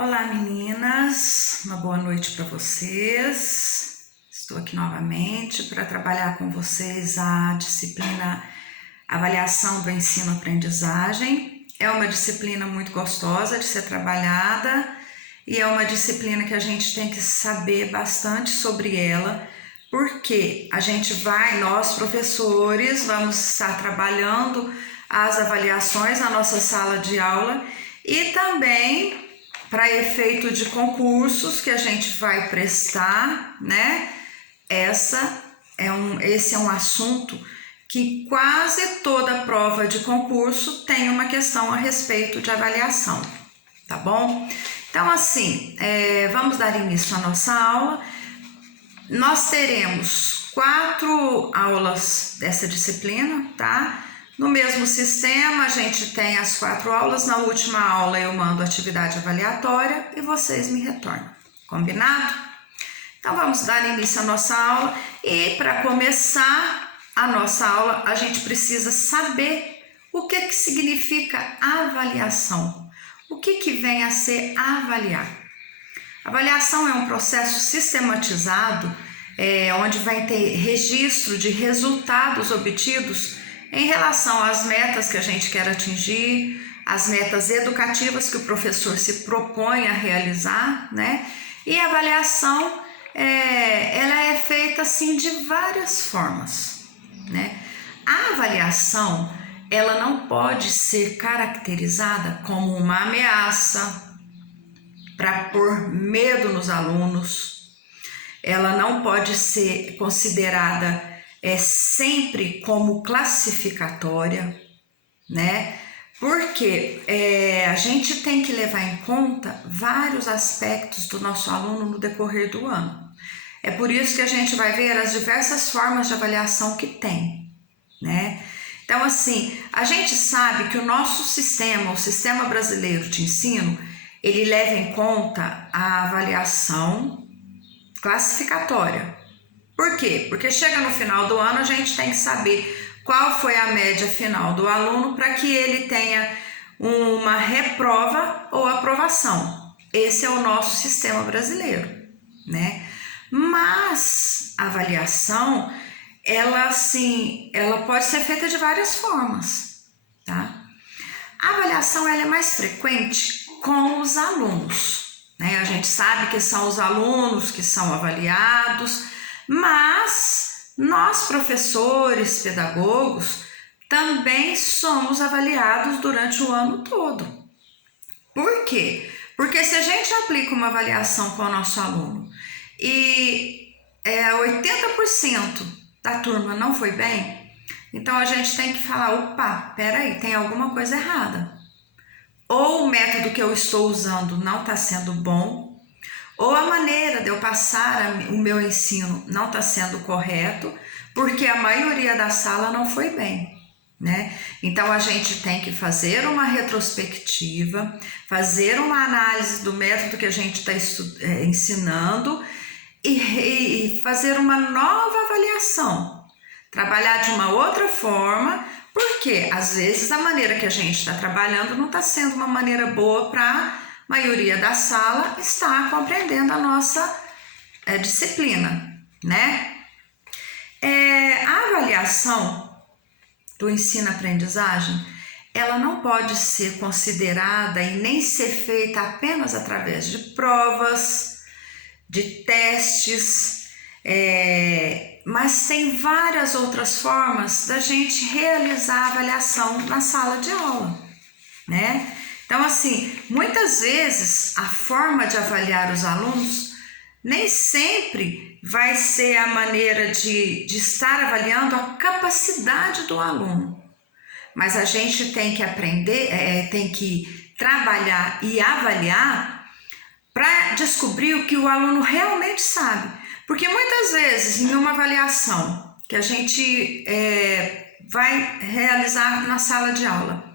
Olá meninas, uma boa noite para vocês. Estou aqui novamente para trabalhar com vocês a disciplina Avaliação do Ensino-Aprendizagem. É uma disciplina muito gostosa de ser trabalhada e é uma disciplina que a gente tem que saber bastante sobre ela, porque nós professores, vamos estar trabalhando as avaliações na nossa sala de aula e também para efeito de concursos que a gente vai prestar, né? Esse é um assunto que quase toda prova de concurso tem uma questão a respeito de avaliação, tá bom? Então, assim, vamos dar início à nossa aula. Nós teremos 4 aulas dessa disciplina, tá? No mesmo sistema, a gente tem as 4 aulas. Na última aula eu mando atividade avaliatória e vocês me retornam. Combinado? Então vamos dar início à nossa aula e para começar a nossa aula a gente precisa saber o que significa avaliação. O que vem a ser avaliar? Avaliação é um processo sistematizado onde vai ter registro de resultados obtidos em relação às metas que a gente quer atingir, as metas educativas que o professor se propõe a realizar, né? E a avaliação, ela é feita assim de várias formas, né? A avaliação, ela não pode ser caracterizada como uma ameaça para pôr medo nos alunos. Ela não pode ser considerada sempre como classificatória, né? Porque a gente tem que levar em conta vários aspectos do nosso aluno no decorrer do ano. É por isso que a gente vai ver as diversas formas de avaliação que tem, né? Então, assim, a gente sabe que o nosso sistema, o Sistema Brasileiro de Ensino, ele leva em conta a avaliação classificatória. Por quê? Porque chega no final do ano, a gente tem que saber qual foi a média final do aluno para que ele tenha uma reprova ou aprovação. Esse é o nosso sistema brasileiro, né? Mas a avaliação, ela pode ser feita de várias formas, tá? A avaliação ela é mais frequente com os alunos, né? A gente sabe que são os alunos que são avaliados, mas nós, professores, pedagogos, também somos avaliados durante o ano todo. Por quê? Porque se a gente aplica uma avaliação com o nosso aluno e 80% da turma não foi bem, então a gente tem que falar, opa, peraí, tem alguma coisa errada. Ou o método que eu estou usando não está sendo bom, ou a maneira de eu passar o meu ensino não está sendo correto, porque a maioria da sala não foi bem, né? Então a gente tem que fazer uma retrospectiva, fazer uma análise do método que a gente está ensinando e fazer uma nova avaliação, trabalhar de uma outra forma, porque às vezes a maneira que a gente está trabalhando não está sendo uma maneira boa para a maioria da sala estar compreendendo a nossa disciplina, né? A avaliação do ensino-aprendizagem, ela não pode ser considerada e nem ser feita apenas através de provas, de testes, mas tem várias outras formas da gente realizar a avaliação na sala de aula, né? Então, assim, muitas vezes a forma de avaliar os alunos nem sempre vai ser a maneira de estar avaliando a capacidade do aluno, mas a gente tem que aprender, tem que trabalhar e avaliar para descobrir o que o aluno realmente sabe. Porque muitas vezes, em uma avaliação que a gente vai realizar na sala de aula,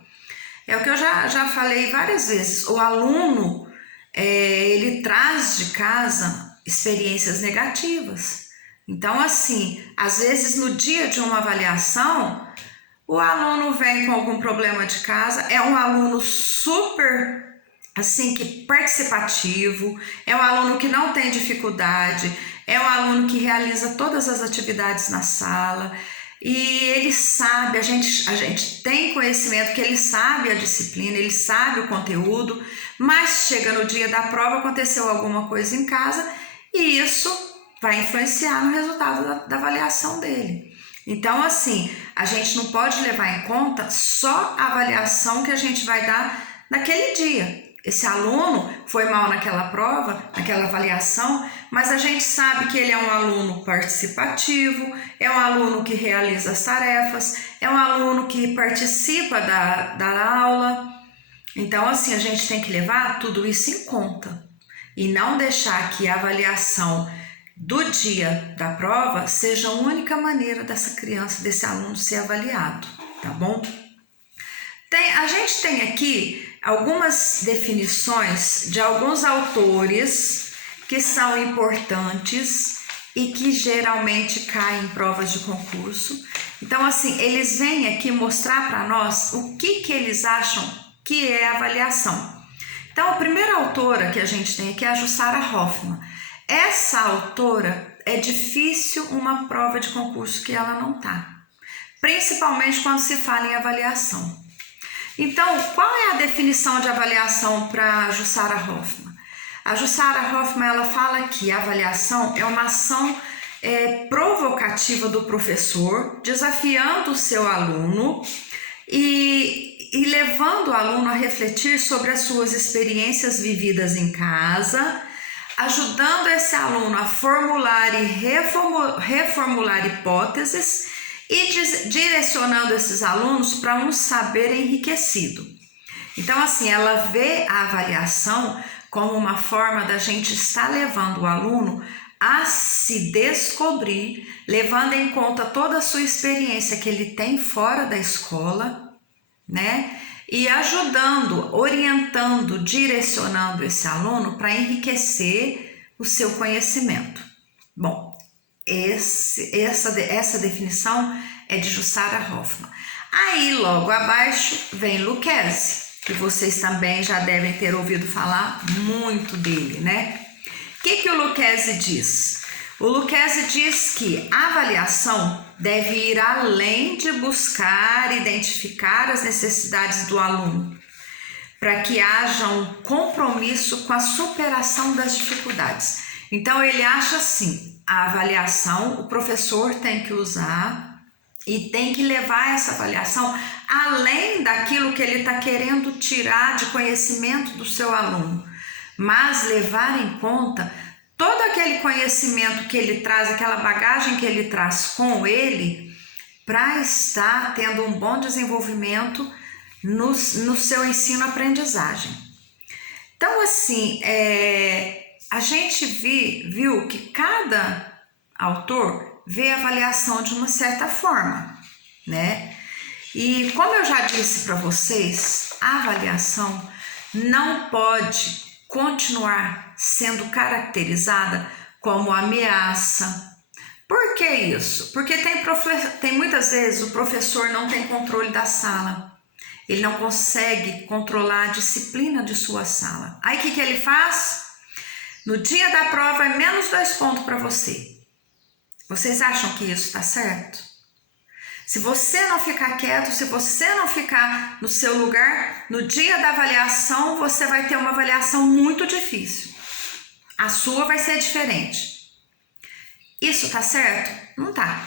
é o que eu já falei várias vezes, o aluno, ele traz de casa experiências negativas. Então, assim, às vezes no dia de uma avaliação, o aluno vem com algum problema de casa, é um aluno super assim, que participativo, é um aluno que não tem dificuldade, é um aluno que realiza todas as atividades na sala e ele sabe, a gente tem conhecimento que ele sabe a disciplina, ele sabe o conteúdo, mas chega no dia da prova, aconteceu alguma coisa em casa e isso vai influenciar no resultado da avaliação dele. Então, assim, a gente não pode levar em conta só a avaliação que a gente vai dar naquele dia. Esse aluno foi mal naquela prova, naquela avaliação, mas a gente sabe que ele é um aluno participativo, é um aluno que realiza as tarefas, é um aluno que participa da aula. Então, assim, a gente tem que levar tudo isso em conta e não deixar que a avaliação do dia da prova seja a única maneira dessa criança, desse aluno ser avaliado, tá bom? A gente tem aqui algumas definições de alguns autores que são importantes e que geralmente caem em provas de concurso. Então, assim, eles vêm aqui mostrar para nós o que eles acham que é avaliação. Então, a primeira autora que a gente tem aqui é a Jussara Hoffmann. Essa autora, é difícil uma prova de concurso que ela não tá, principalmente quando se fala em avaliação. Então, qual é a definição de avaliação para Jussara Hoffmann? A Jussara Hoffmann, ela fala que a avaliação é uma ação provocativa do professor, desafiando o seu aluno e levando o aluno a refletir sobre as suas experiências vividas em casa, ajudando esse aluno a formular e reformular hipóteses e direcionando esses alunos para um saber enriquecido. Então, assim, ela vê a avaliação como uma forma da gente estar levando o aluno a se descobrir, levando em conta toda a sua experiência que ele tem fora da escola, né? E ajudando, orientando, direcionando esse aluno para enriquecer o seu conhecimento. Bom, essa definição é de Jussara Hoffmann. Aí, logo abaixo, vem Lucchesi, que vocês também já devem ter ouvido falar muito dele, né? O que o Lucchesi diz? O Lucchesi diz que a avaliação deve ir além de buscar identificar as necessidades do aluno, para que haja um compromisso com a superação das dificuldades. Então, ele acha assim, a avaliação o professor tem que usar e tem que levar essa avaliação além daquilo que ele está querendo tirar de conhecimento do seu aluno, mas levar em conta todo aquele conhecimento que ele traz, aquela bagagem que ele traz com ele, para estar tendo um bom desenvolvimento no seu ensino-aprendizagem. Então, assim, a gente viu que cada autor vê a avaliação de uma certa forma, né? E como eu já disse para vocês, a avaliação não pode continuar sendo caracterizada como ameaça. Por que isso? Porque tem muitas vezes o professor não tem controle da sala, ele não consegue controlar a disciplina de sua sala. Aí o que ele faz? No dia da prova é menos 2 pontos para você. Vocês acham que isso está certo? Se você não ficar quieto, se você não ficar no seu lugar, no dia da avaliação você vai ter uma avaliação muito difícil. A sua vai ser diferente. Isso tá certo? Não tá.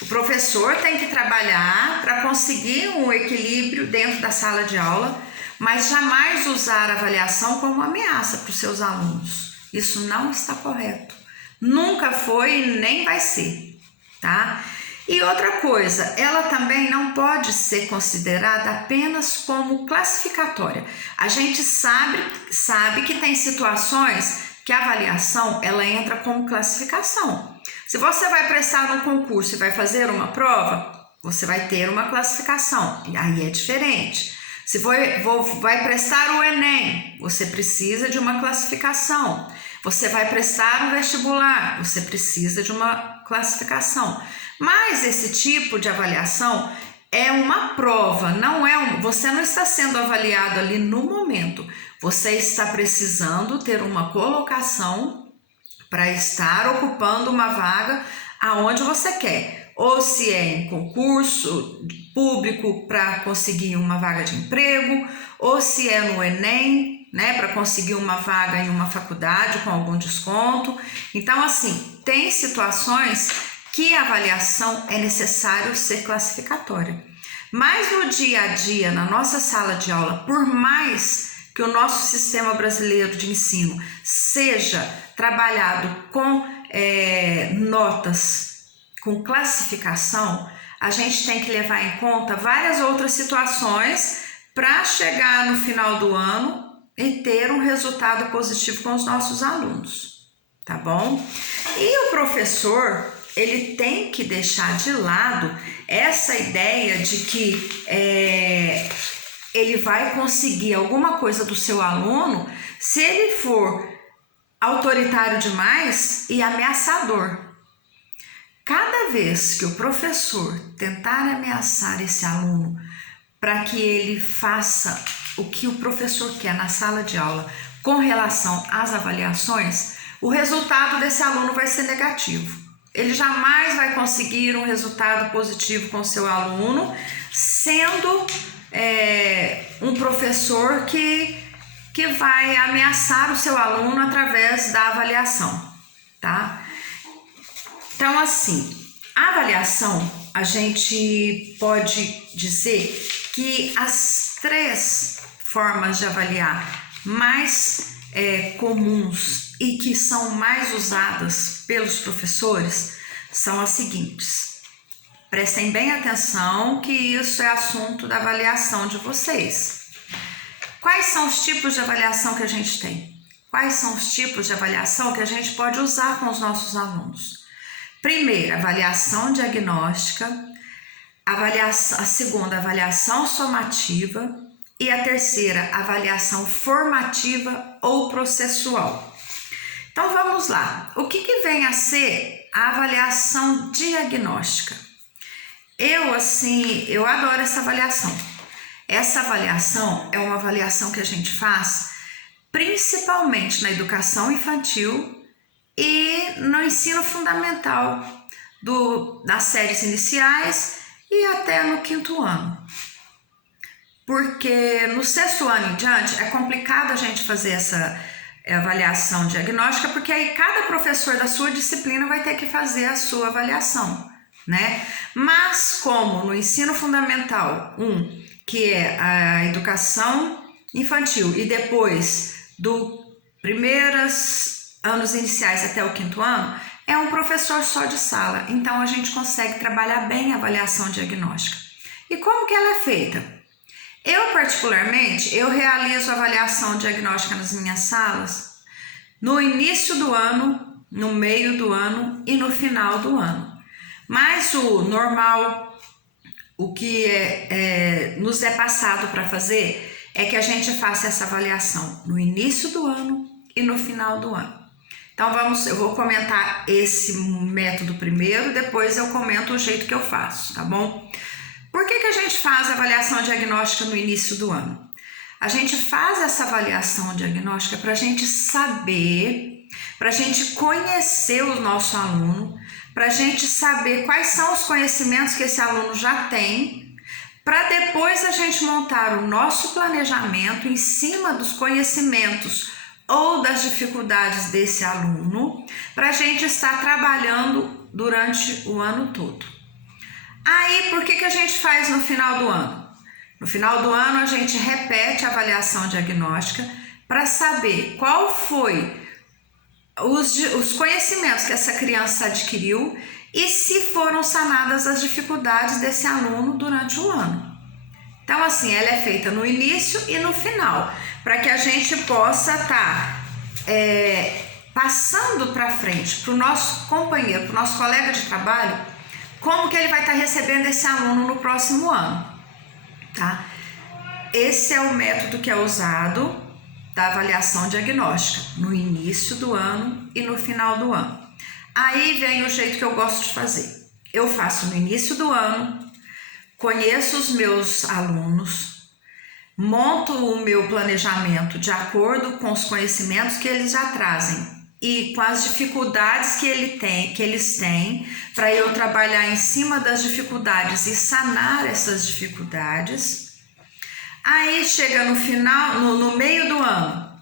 O professor tem que trabalhar para conseguir um equilíbrio dentro da sala de aula, mas jamais usar a avaliação como ameaça para os seus alunos. Isso não está correto. Nunca foi e nem vai ser, tá? E outra coisa, ela também não pode ser considerada apenas como classificatória. A gente sabe que tem situações que a avaliação ela entra como classificação. Se você vai prestar um concurso e vai fazer uma prova, você vai ter uma classificação, e aí é diferente. Se vai prestar o Enem, você precisa de uma classificação. Você vai prestar um vestibular, você precisa de uma classificação. Mas esse tipo de avaliação é uma prova, não é você não está sendo avaliado ali no momento. Você está precisando ter uma colocação para estar ocupando uma vaga aonde você quer. Ou se é em concurso público para conseguir uma vaga de emprego, ou se é no Enem, né, para conseguir uma vaga em uma faculdade com algum desconto. Então, assim, tem situações que a avaliação é necessário ser classificatória. Mas no dia a dia, na nossa sala de aula, por mais que o nosso sistema brasileiro de ensino seja trabalhado com notas, com classificação, a gente tem que levar em conta várias outras situações para chegar no final do ano e ter um resultado positivo com os nossos alunos, tá bom? E o professor, ele tem que deixar de lado essa ideia de que ele vai conseguir alguma coisa do seu aluno se ele for autoritário demais e ameaçador. Cada vez que o professor tentar ameaçar esse aluno para que ele faça o que o professor quer na sala de aula com relação às avaliações, o resultado desse aluno vai ser negativo. Ele jamais vai conseguir um resultado positivo com o seu aluno, sendo um professor que vai ameaçar o seu aluno através da avaliação, tá? Então, assim, a avaliação, a gente pode dizer que as 3 formas de avaliar mais comuns e que são mais usadas pelos professores são as seguintes. Prestem bem atenção que isso é assunto da avaliação de vocês. Quais são os tipos de avaliação que a gente tem? Quais são os tipos de avaliação que a gente pode usar com os nossos alunos? Primeiro, avaliação diagnóstica, a segunda, avaliação somativa e a terceira, avaliação formativa ou processual. Então vamos lá, o que vem a ser a avaliação diagnóstica? Eu adoro essa avaliação. Essa avaliação é uma avaliação que a gente faz principalmente na educação infantil e no ensino fundamental das séries iniciais e até no 5º ano. Porque no 6º ano em diante é complicado a gente fazer essa avaliação diagnóstica, porque aí cada professor da sua disciplina vai ter que fazer a sua avaliação, né? Mas como no ensino fundamental 1, que é a educação infantil, e depois do primeiros anos iniciais até o 5º ano, é um professor só de sala, então a gente consegue trabalhar bem a avaliação diagnóstica. E como que ela é feita? Eu, particularmente, realizo avaliação diagnóstica nas minhas salas no início do ano, no meio do ano e no final do ano. Mas o normal, o que nos é passado para fazer, é que a gente faça essa avaliação no início do ano e no final do ano. Então eu vou comentar esse método primeiro, depois eu comento o jeito que eu faço, tá bom? Por que a gente faz a avaliação diagnóstica no início do ano? A gente faz essa avaliação diagnóstica para a gente saber, para a gente conhecer o nosso aluno, para a gente saber quais são os conhecimentos que esse aluno já tem, para depois a gente montar o nosso planejamento em cima dos conhecimentos ou das dificuldades desse aluno, para a gente estar trabalhando durante o ano todo. Aí, por que a gente faz no final do ano? No final do ano, a gente repete a avaliação diagnóstica para saber qual foi os conhecimentos que essa criança adquiriu e se foram sanadas as dificuldades desse aluno durante o ano. Então, assim, ela é feita no início e no final, para que a gente possa estar passando para frente para o nosso companheiro, para o nosso colega de trabalho, como que ele vai estar recebendo esse aluno no próximo ano, tá? Esse é o método que é usado da avaliação diagnóstica, no início do ano e no final do ano. Aí vem o jeito que eu gosto de fazer. Eu faço no início do ano, conheço os meus alunos, monto o meu planejamento de acordo com os conhecimentos que eles já trazem e com as dificuldades que eles têm, para eu trabalhar em cima das dificuldades e sanar essas dificuldades. Aí chega no final, no meio do ano,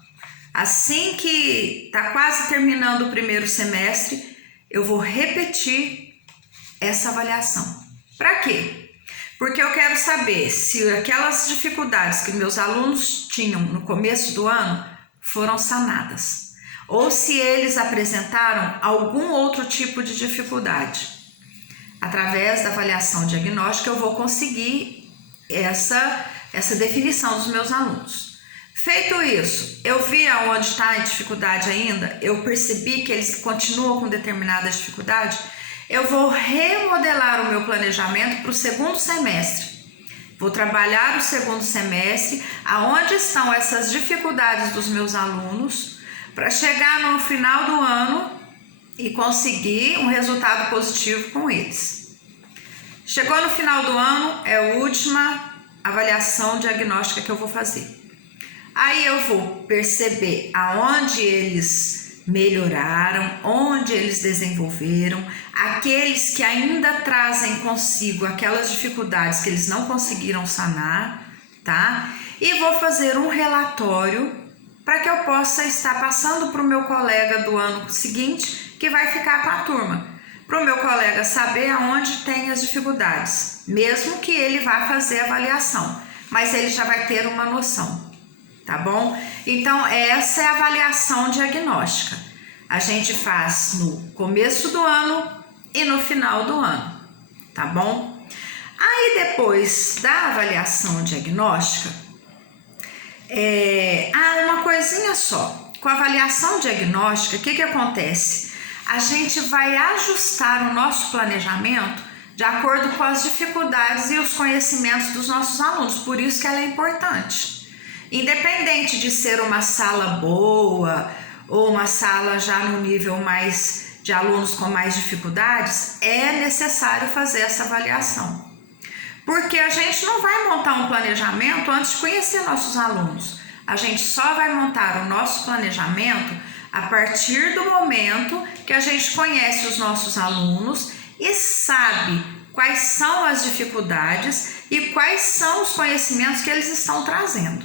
assim que está quase terminando o primeiro semestre, eu vou repetir essa avaliação. Para quê? Porque eu quero saber se aquelas dificuldades que meus alunos tinham no começo do ano foram sanadas, ou se eles apresentaram algum outro tipo de dificuldade. Através da avaliação diagnóstica eu vou conseguir essa definição dos meus alunos. Feito isso, eu vi aonde está a dificuldade ainda, eu percebi que eles continuam com determinada dificuldade, eu vou remodelar o meu planejamento para o segundo semestre. Vou trabalhar o segundo semestre, aonde estão essas dificuldades dos meus alunos, para chegar no final do ano e conseguir um resultado positivo com eles. Chegou no final do ano, é a última avaliação diagnóstica que eu vou fazer. Aí eu vou perceber aonde eles melhoraram, onde eles desenvolveram, aqueles que ainda trazem consigo aquelas dificuldades que eles não conseguiram sanar, tá? E vou fazer um relatório para que eu possa estar passando para o meu colega do ano seguinte, que vai ficar com a turma, para o meu colega saber aonde tem as dificuldades, mesmo que ele vá fazer a avaliação, mas ele já vai ter uma noção, tá bom? Então, essa é a avaliação diagnóstica. A gente faz no começo do ano e no final do ano, tá bom? Aí, depois da avaliação diagnóstica, uma coisinha só. Com a avaliação diagnóstica, o que acontece? A gente vai ajustar o nosso planejamento de acordo com as dificuldades e os conhecimentos dos nossos alunos. Por isso que ela é importante. Independente de ser uma sala boa ou uma sala já no nível mais de alunos com mais dificuldades, é necessário fazer essa avaliação. Porque a gente não vai montar um planejamento antes de conhecer nossos alunos. A gente só vai montar o nosso planejamento a partir do momento que a gente conhece os nossos alunos e sabe quais são as dificuldades e quais são os conhecimentos que eles estão trazendo.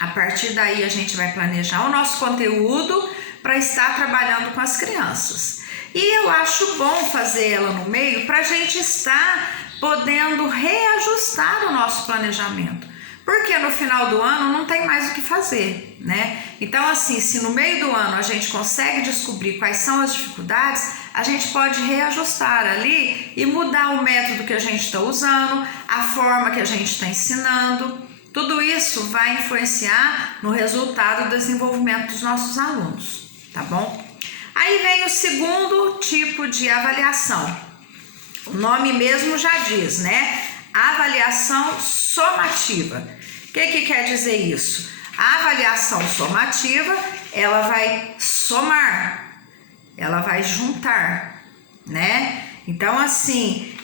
A partir daí a gente vai planejar o nosso conteúdo para estar trabalhando com as crianças. E eu acho bom fazer ela no meio para a gente estar podendo reajustar o nosso planejamento, porque no final do ano não tem mais o que fazer, né? Então, assim, se no meio do ano a gente consegue descobrir quais são as dificuldades, a gente pode reajustar ali e mudar o método que a gente está usando, a forma que a gente está ensinando. Tudo isso vai influenciar no resultado do desenvolvimento dos nossos alunos, tá bom? Aí vem o segundo tipo de avaliação. O nome mesmo já diz, né? Avaliação somativa. O que quer dizer isso? A avaliação somativa, ela vai somar, ela vai juntar, né? Então, assim,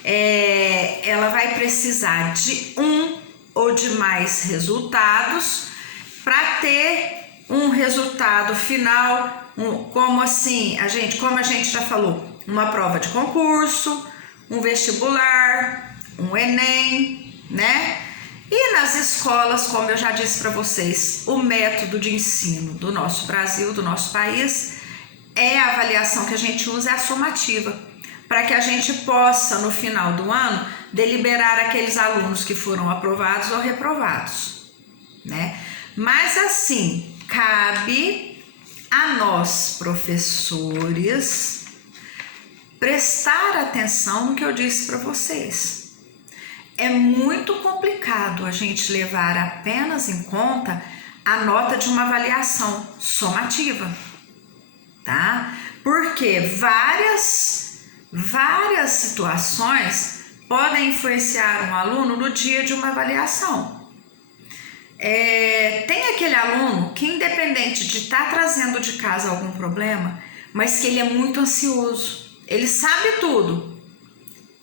ela vai precisar de um ou de mais resultados para ter um resultado final, como a gente já falou, uma prova de concurso, um vestibular, um Enem, né? E nas escolas, como eu já disse para vocês, o método de ensino do nosso Brasil, do nosso país, a avaliação que a gente usa é a somativa, para que a gente possa, no final do ano, deliberar aqueles alunos que foram aprovados ou reprovados, né? Mas assim, cabe a nós, professores, prestar atenção no que eu disse para vocês. É muito complicado a gente levar apenas em conta a nota de uma avaliação somativa, tá? Porque várias situações podem influenciar um aluno no dia de uma avaliação. Tem aquele aluno que, independente de estar trazendo de casa algum problema, mas que ele é muito ansioso. Ele sabe tudo.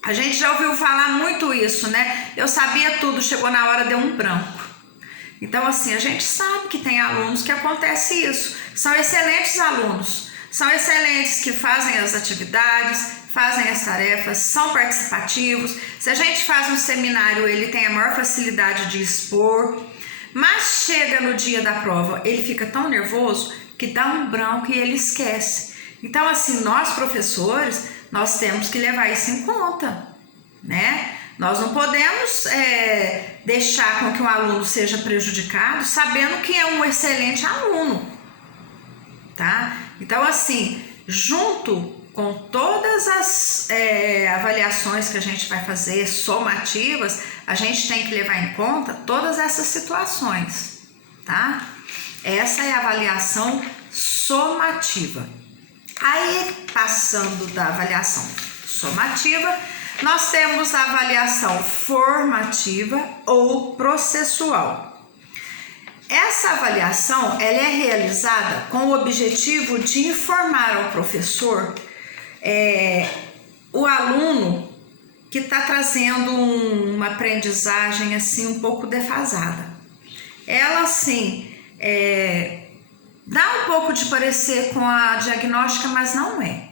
A gente já ouviu falar muito isso, né? eu sabia tudo, chegou na hora, deu um branco. Então, assim, a gente sabe que tem alunos que acontece isso. São excelentes alunos, são excelentes que fazem as atividades, fazem as tarefas, são participativos. Se a gente faz um seminário, ele tem a maior facilidade de expor, mas chega no dia da prova, ele fica tão nervoso que dá um branco e ele esquece. Então, assim, nós professores, nós temos que levar isso em conta, né? Nós não podemos deixar com que um aluno seja prejudicado sabendo que é um excelente aluno, tá? Então, assim, junto com todas as avaliações que a gente vai fazer, somativas, a gente tem que levar em conta todas essas situações, tá? Essa é a avaliação somativa. Aí, passando da avaliação somativa, nós temos a avaliação formativa ou processual. Essa avaliação ela é realizada com o objetivo de informar ao professor o aluno que está trazendo uma aprendizagem assim um pouco defasada. Ela assim dá um pouco de parecer com a diagnóstica, mas não é.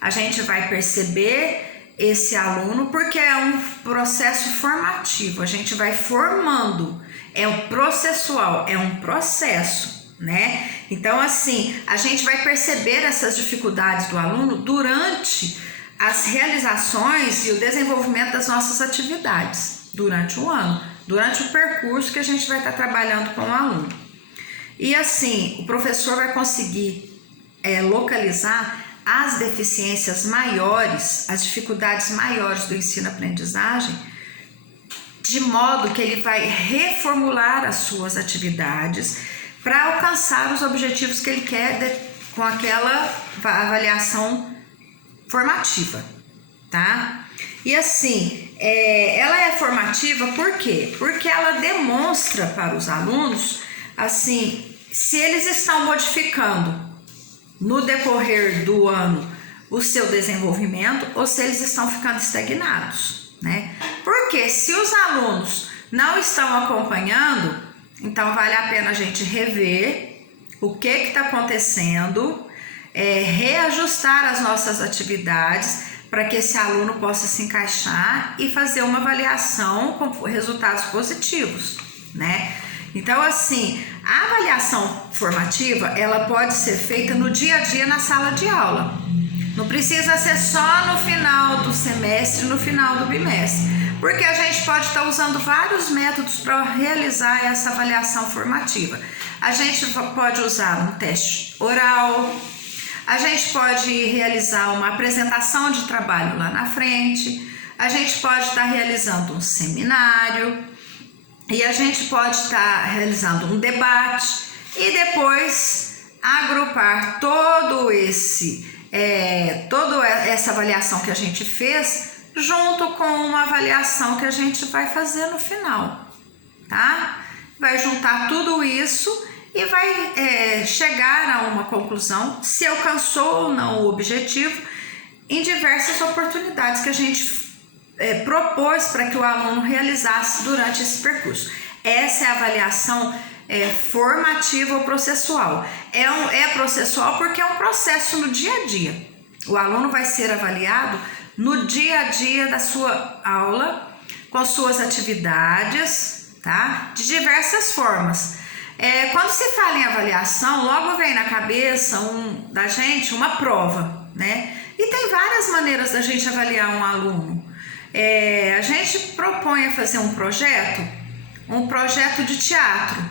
A gente vai perceber esse aluno porque é um processo formativo, a gente vai formando, é um processual, é um processo, né? Então, assim, a gente vai perceber essas dificuldades do aluno durante as realizações e o desenvolvimento das nossas atividades, durante o ano, durante o percurso que a gente vai estar trabalhando com o aluno. E assim, o professor vai conseguir localizar as deficiências maiores, as dificuldades maiores do ensino-aprendizagem, de modo que ele vai reformular as suas atividades para alcançar os objetivos que ele quer com aquela avaliação formativa, tá? E assim, ela é formativa por quê? Porque ela demonstra para os alunos, assim, se eles estão modificando no decorrer do ano o seu desenvolvimento ou se eles estão ficando estagnados, né? Porque se os alunos não estão acompanhando, então vale a pena a gente rever o que está acontecendo, reajustar as nossas atividades para que esse aluno possa se encaixar e fazer uma avaliação com resultados positivos, né? Então, assim, a avaliação formativa, ela pode ser feita no dia a dia na sala de aula. Não precisa ser só no final do semestre, no final do bimestre, porque a gente pode estar usando vários métodos para realizar essa avaliação formativa. A gente pode usar um teste oral, a gente pode realizar uma apresentação de trabalho lá na frente, a gente pode estar realizando um seminário, e a gente pode estar realizando um debate e depois agrupar toda essa avaliação que a gente fez junto com uma avaliação que a gente vai fazer no final, tá? Vai juntar tudo isso e vai chegar a uma conclusão se alcançou ou não o objetivo em diversas oportunidades que a gente propôs para que o aluno realizasse durante esse percurso. Essa é a avaliação formativa ou processual. É processual porque é um processo no dia a dia. O aluno vai ser avaliado no dia a dia da sua aula, com suas atividades, tá? De diversas formas. Quando se fala em avaliação, logo vem na cabeça da gente uma prova, né? E tem várias maneiras da gente avaliar um aluno. A gente propõe a fazer um projeto de teatro.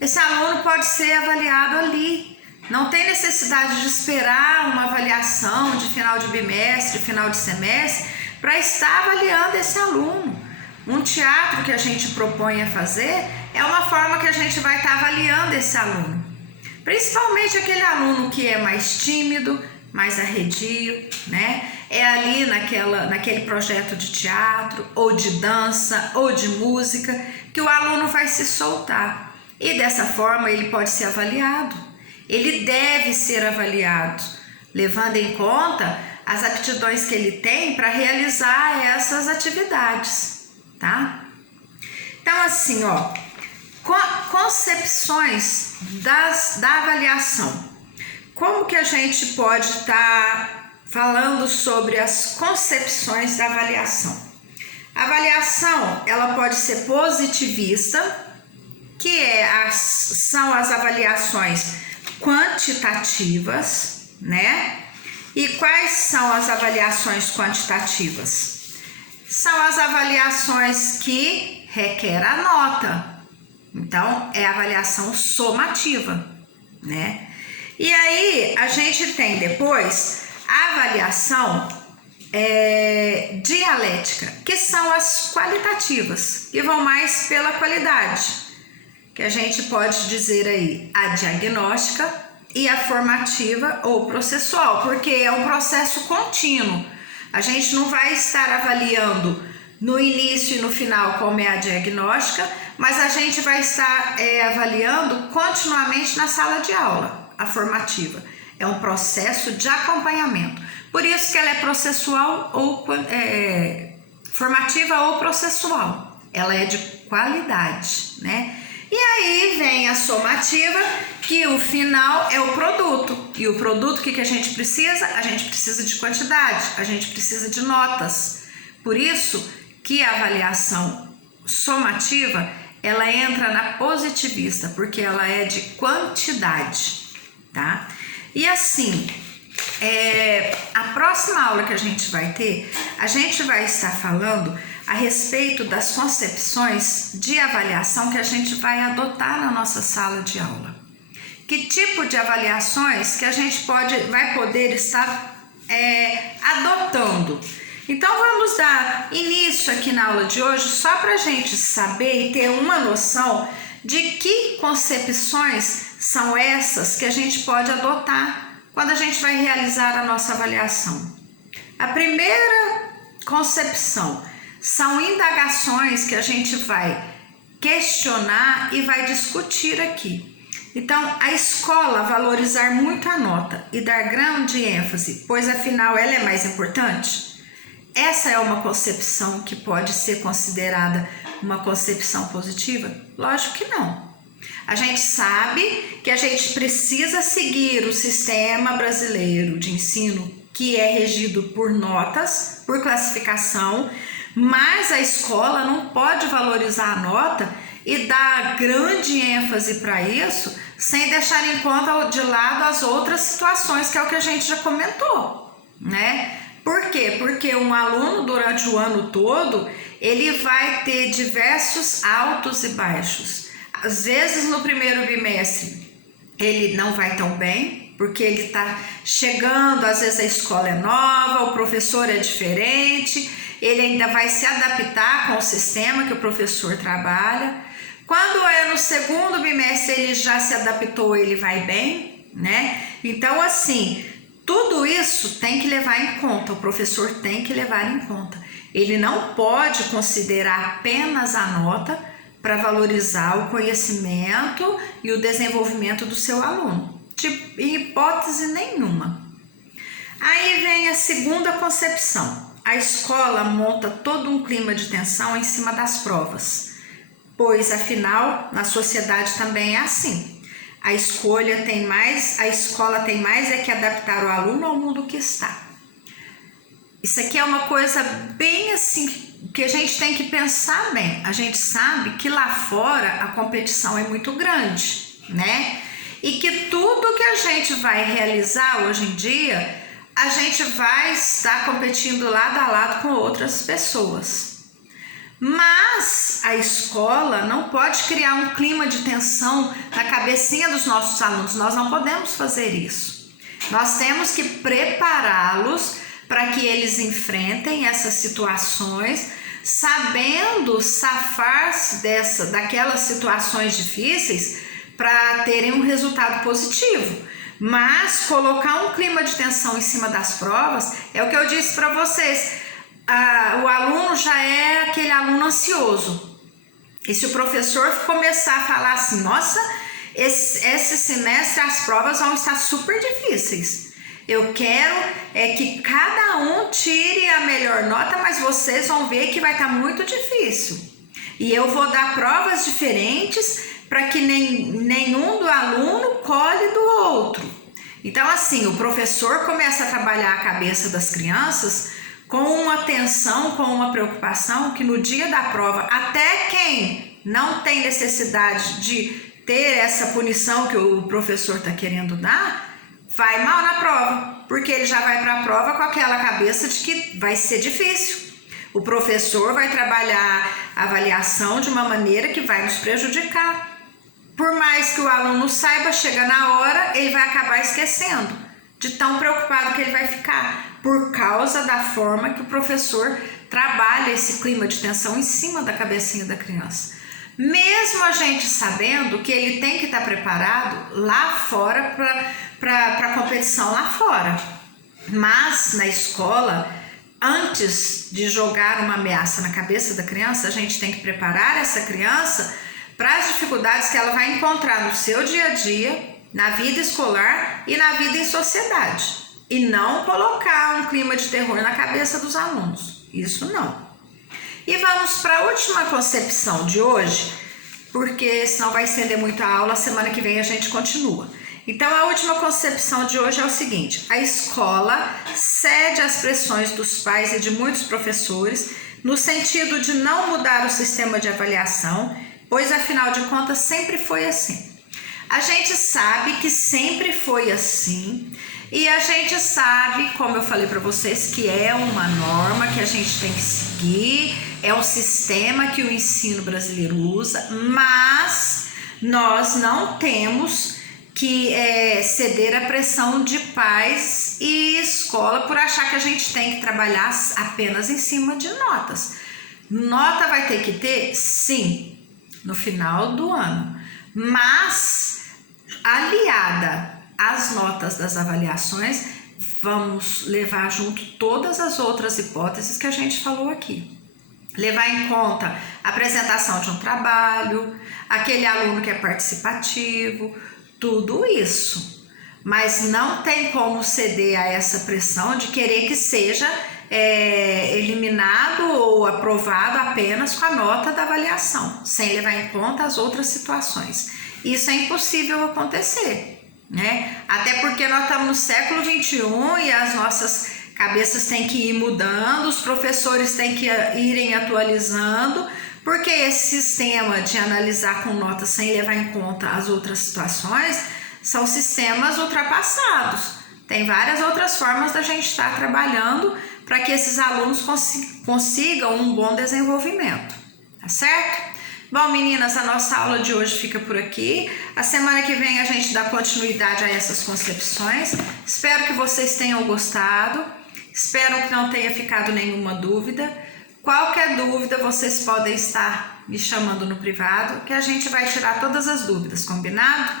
Esse aluno pode ser avaliado ali. Não tem necessidade de esperar uma avaliação de final de bimestre, final de semestre, para estar avaliando esse aluno. Um teatro que a gente propõe a fazer é uma forma que a gente vai estar avaliando esse aluno. Principalmente aquele aluno que é mais tímido, mais arredio, né? É ali naquele projeto de teatro, ou de dança, ou de música, que o aluno vai se soltar. E dessa forma ele pode ser avaliado. Ele deve ser avaliado, levando em conta as aptidões que ele tem para realizar essas atividades, tá? Então, assim, ó, concepções da avaliação. Como que a gente pode estar falando sobre as concepções da avaliação? A avaliação, ela pode ser positivista, que são as avaliações quantitativas, né? E quais são as avaliações quantitativas? São as avaliações que requer a nota. Então, é a avaliação somativa, né? E aí, a gente tem depois a avaliação dialética, que são as qualitativas, que vão mais pela qualidade, que a gente pode dizer aí a diagnóstica e a formativa ou processual, porque é um processo contínuo. A gente não vai estar avaliando no início e no final como é a diagnóstica, mas a gente vai estar avaliando continuamente na sala de aula, a formativa. É um processo de acompanhamento. Por isso que ela é processual ou formativa ou processual. Ela é de qualidade, né? E aí vem a somativa, que o final é o produto. E o produto, o que a gente precisa? A gente precisa de quantidade, a gente precisa de notas. Por isso que a avaliação somativa, ela entra na positivista, porque ela é de quantidade, tá? E assim, a próxima aula que a gente vai ter, a gente vai estar falando a respeito das concepções de avaliação que a gente vai adotar na nossa sala de aula. Que tipo de avaliações que a gente vai poder estar adotando. Então vamos dar início aqui na aula de hoje só para a gente saber e ter uma noção de que concepções são essas que a gente pode adotar quando a gente vai realizar a nossa avaliação. A primeira concepção são indagações que a gente vai questionar e vai discutir aqui. Então, a escola valorizar muito a nota e dar grande ênfase, pois afinal ela é mais importante? Essa é uma concepção que pode ser considerada uma concepção positiva? Lógico que não. A gente sabe que a gente precisa seguir o sistema brasileiro de ensino, que é regido por notas, por classificação, mas a escola não pode valorizar a nota e dar grande ênfase para isso sem deixar em conta de lado as outras situações, que é o que a gente já comentou, né? Por quê? Porque um aluno durante o ano todo, ele vai ter diversos altos e baixos. Às vezes no primeiro bimestre ele não vai tão bem, porque ele está chegando, às vezes a escola é nova, o professor é diferente, ele ainda vai se adaptar com o sistema que o professor trabalha. Quando é no segundo bimestre ele já se adaptou, ele vai bem, né? Então assim, tudo isso tem que levar em conta, o professor tem que levar em conta. Ele não pode considerar apenas a nota para valorizar o conhecimento e o desenvolvimento do seu aluno, em hipótese nenhuma. Aí vem a segunda concepção. A escola monta todo um clima de tensão em cima das provas, pois afinal na sociedade também é assim. A escola tem mais que adaptar o aluno ao mundo que está. Isso aqui é uma coisa bem assim, que a gente tem que pensar bem. A gente sabe que lá fora a competição é muito grande, né? E que tudo que a gente vai realizar hoje em dia, a gente vai estar competindo lado a lado com outras pessoas. Mas a escola não pode criar um clima de tensão na cabecinha dos nossos alunos. Nós não podemos fazer isso. Nós temos que prepará-los para que eles enfrentem essas situações, sabendo safar-se daquelas situações difíceis para terem um resultado positivo. Mas colocar um clima de tensão em cima das provas é o que eu disse para vocês. O aluno já é aquele aluno ansioso. E se o professor começar a falar assim, nossa, esse semestre as provas vão estar super difíceis, Eu quero que cada um tire a melhor nota, mas vocês vão ver que vai estar muito difícil. E eu vou dar provas diferentes para que nenhum do aluno colhe do outro. Então, assim, o professor começa a trabalhar a cabeça das crianças com uma atenção, com uma preocupação, que no dia da prova, até quem não tem necessidade de ter essa punição que o professor está querendo dar, vai mal na prova, porque ele já vai para a prova com aquela cabeça de que vai ser difícil. O professor vai trabalhar a avaliação de uma maneira que vai nos prejudicar. Por mais que o aluno saiba, chega na hora, ele vai acabar esquecendo, de tão preocupado que ele vai ficar, por causa da forma que o professor trabalha esse clima de tensão em cima da cabecinha da criança. Mesmo a gente sabendo que ele tem que estar preparado lá fora para a competição lá fora. Mas na escola, antes de jogar uma ameaça na cabeça da criança, a gente tem que preparar essa criança para as dificuldades que ela vai encontrar no seu dia a dia, na vida escolar e na vida em sociedade. E não colocar um clima de terror na cabeça dos alunos. Isso não. E vamos para a última concepção de hoje, porque senão vai estender muito a aula, semana que vem a gente continua. Então, a última concepção de hoje é o seguinte: a escola cede às pressões dos pais e de muitos professores, no sentido de não mudar o sistema de avaliação, pois afinal de contas sempre foi assim. A gente sabe que sempre foi assim, e a gente sabe, como eu falei para vocês, que é uma norma que a gente tem que seguir, é um sistema que o ensino brasileiro usa, mas nós não temos que ceder à pressão de pais e escola por achar que a gente tem que trabalhar apenas em cima de notas. Nota vai ter que ter? Sim, no final do ano, mas aliada às notas das avaliações, vamos levar junto todas as outras hipóteses que a gente falou aqui. Levar em conta a apresentação de um trabalho, aquele aluno que é participativo, tudo isso. Mas não tem como ceder a essa pressão de querer que seja eliminado ou aprovado apenas com a nota da avaliação, sem levar em conta as outras situações. Isso é impossível acontecer, né? Até porque nós estamos no século XXI e as nossas cabeças têm que ir mudando, os professores têm que irem atualizando, porque esse sistema de analisar com notas sem levar em conta as outras situações são sistemas ultrapassados. Tem várias outras formas da gente estar trabalhando para que esses alunos consigam um bom desenvolvimento, tá certo? Bom, meninas, a nossa aula de hoje fica por aqui. A semana que vem a gente dá continuidade a essas concepções. Espero que vocês tenham gostado. Espero que não tenha ficado nenhuma dúvida. Qualquer dúvida, vocês podem estar me chamando no privado, que a gente vai tirar todas as dúvidas, combinado?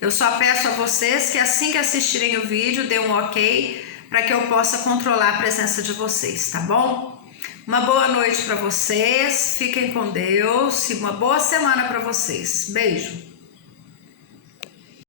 Eu só peço a vocês que assim que assistirem o vídeo, dê um ok, para que eu possa controlar a presença de vocês, tá bom? Uma boa noite para vocês, fiquem com Deus e uma boa semana para vocês. Beijo!